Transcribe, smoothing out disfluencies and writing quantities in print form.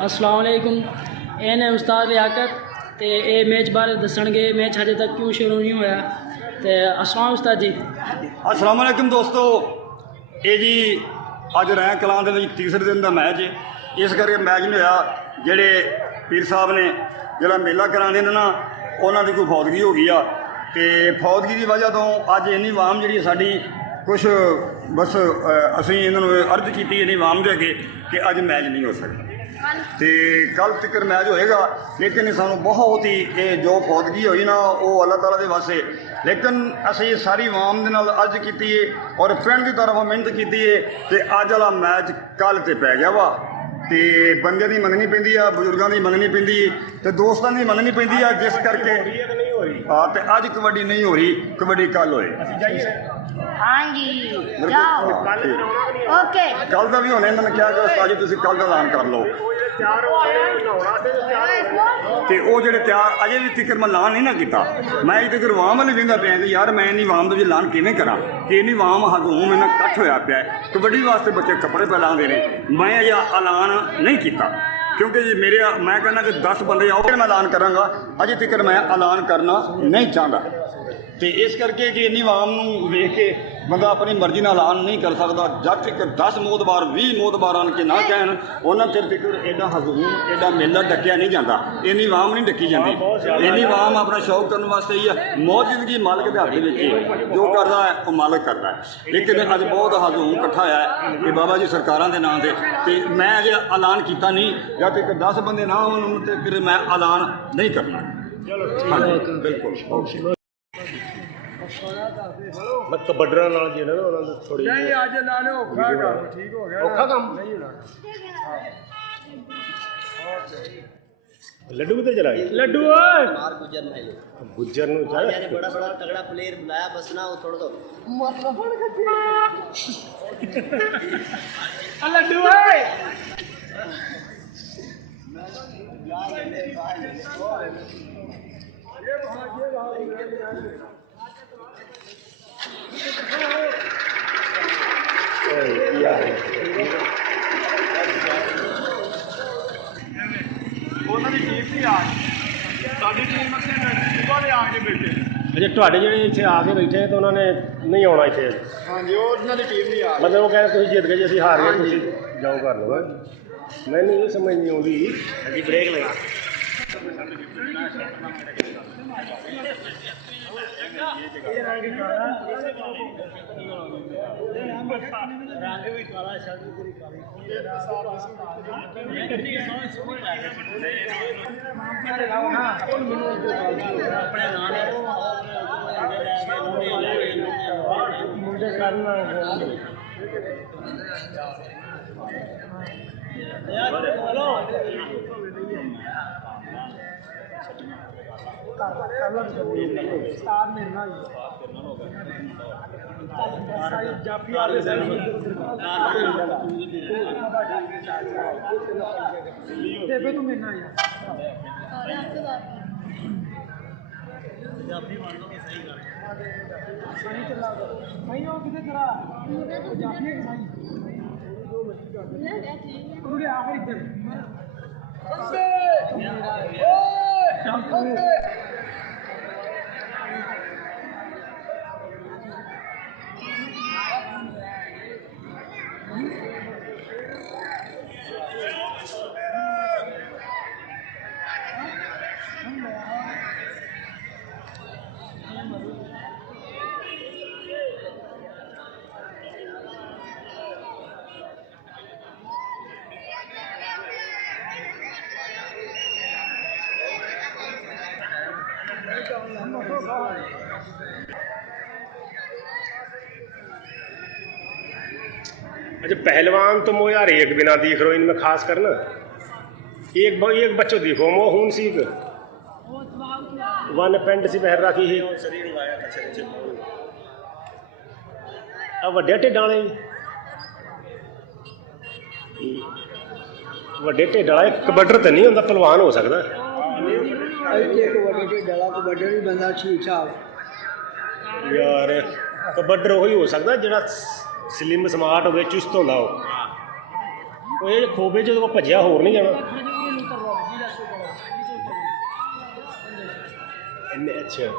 अस्सलाम वालेकुम। ਇਹ ਨੇ ਉਸਤਾਦ ਲਿਆਕਤ ਤੇ ਇਹ ਮੈਚ ਬਾਰੇ ਦੱਸਣਗੇ। ਮੈਚ ਹਜੇ ਤੱਕ ਕਿਉਂ ਸ਼ੁਰੂ ਨਹੀਂ ਹੋਇਆ ਤੇ अस्सलाम उस्ताद जी। अस्सलाम वालेकुम दोस्तों, ये जी अज रैं कलां दे विच तीसरे दिन का मैच है। इस करके मैच नहीं होया। जेडे पीर साहब ने जिहड़ा मेला करांदे ने ना, उन्हां दी कोई फौतगी हो गई आ ते फौतगी की वजह तो अज इन्नी वाम जी साडी कुछ बस असीं इन्हां नूं अर्ज की इन्नी वाम दे अगे कि अज मैच नहीं हो सकता तो कल तक मैच होएगा। लेकिन सानू बहुत ही ये जो फौतगी हुई ना वो अल्लाह ताला दे वास्ते, लेकिन असी सारी आवाम दे नाल अर्ज की और फ्रेंड की तरफ मेहनत की तो अज वाला मैच कल ते पै गया वा। तो बंदे की मननी पैंदी आ, बजुर्गों की मननी पैंदी तो दोस्तों की मननी पैंदी आ, जिस करके हाँ तो अज कबड्डी नहीं हो रही, कबड्डी कल होए। हाँ जी जाओ ओके। कल का भी होने इन्होंने क्या कि उस्ताद जी तुसीं कल का ऐलान कर लो तो वो जो तैयार अजे भी तिकर मैं ऐलान नहीं ना किया। मैं अजे तक वाम वाले विंगा पाया कि यार मैं इन्नी वाम का ऐलान किवें करा कि इन्नी वाम हजूम इन्ना कट्ठ होया पाया। कबड्डी वास्ते बच्चे कपड़े पै लाते हैं, मैं अजे ऐलान नहीं किया क्योंकि मेरे मैं कहना कि 10 बंदे आओ मैं ऐलान कराँगा। अजे तक मैं ऐलान करना नहीं चाहता तो इस करके कि इन्नी वाम वेख के बंदा अपनी मर्जी नाल ऐलान नहीं कर सकता। जब तक 10 मोतबार 20 मोतबार आन के ना कहन उन्होंने चिर तक एडा हजूम एडा मेला डकिया नहीं जाता। इन्नी वाम नहीं डकी जाती। इन्नी वाम अपना शौक करने वास्ते ही है। मौत जिंदगी मालिक के हाथ में जो करता है वो मालिक करता है। लेकिन अज बहुत हजूम इकट्ठा है कि बाबा जी सरकारों के नाम से तो मैं अजे ऐलान किया नहीं। जब तक 10 बंदे ना हो तो फिर मैं ऐलान नहीं करना। बिल्कुल मैं कबड्डर नाल जी ना उन्होंने थोड़ी नहीं अज ला लो औखा काम ठीक हो गया औखा काम नहीं होना। लड्डू किधर चला गया? लड्डू ओए गुज्जर नु चाहिए मैंने बड़ा तगड़ा प्लेयर बुलाया बस ना वो थोड़ा तो लड्डू ओए ਉਹਨਾਂ ਦੀ ਟੀਮ ਨਹੀਂ ਆ ਸਾਡੀ ਟੀਮ ਅੱਗੇ ਸੁਬਾਹ ਦੇ ਆ ਕੇ ਬੈਠੇ। अजे ਤੁਹਾਡੇ ਜਿਹੜੇ ਇੱਥੇ ਆ ਕੇ ਬੈਠੇ ਤਾਂ ਉਹਨਾਂ ਨੇ ਨਹੀਂ ਆਉਣਾ ਇੱਥੇ। ਹਾਂਜੀ ਉਹਨਾਂ ਦੀ ਟੀਮ ਨਹੀਂ ਆ ਮਤਲਬ ਉਹ ਕਹਿੰਦੇ ਤੁਸੀਂ ਜਿੱਤ ਗਏ ਜੀ ਅਸੀਂ ਹਾਰ ਗਏ ਤੁਸੀਂ ਜਾਓ ਕਰ ਲਓ। ਮੈਨੂੰ ਇਹ ਸਮਝ ਨਹੀਂ ਆਉਂਦੀ। अभी ब्रेक लगा मुझे करना जाफी वाले तू मिलना यार सही चला सही हो कितने तरह जाफी है सही आखिर इधर अच्छा पहलवान तो मो यार एक बिना दिख रहा इनमें खास कर ना एक बच्चों दिखो मो हूं सी वन पेंट सी पहन रखी ही अब वड्डे ढिड्ड वाले वड्डे ढिड्ड वाला कबड्डर तो नहीं होंदा पहलवान हो सकता यार कबड्डर वही हो सकता जो स्लिम स्मार्ट हो चुस्त होंदा ਉਹ ਇਹ ਖੋਬੇ ਜਦੋਂ ਭੱਜਿਆ ਹੋਰ ਨਹੀਂ ਜਾਣਾ ਇੰਨੇ ਅੱਛਾ